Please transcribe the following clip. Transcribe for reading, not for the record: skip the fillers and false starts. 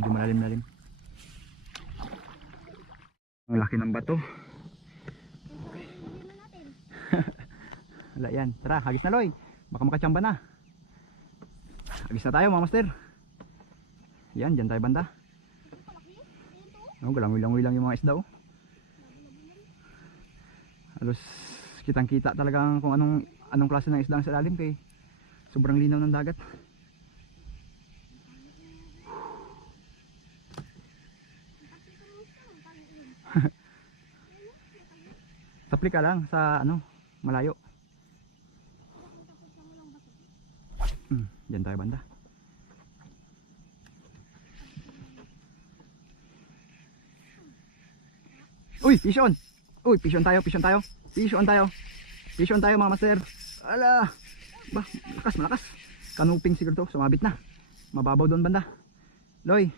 medyo malalim. Ang laki ng bato. Wala yan. Tara, hagis na Loy. Baka makachamba na. Hagis na tayo mga master. Yan, dyan tayo banda. Oh, galangoy-langoy lang yung mga isda oh. Halos kitang kita talaga kung anong klase ng isda ang sa ilalim kay sobrang linaw ng dagat. Tapli ka lang sa malayo. Diyan tayo banda. Uy, fish on. Uy, fish on tayo. Fish on tayo mga master. Ala. Bah, malakas. Kanuping siguro to, sumabit na. Mababaw doon banda. Loy,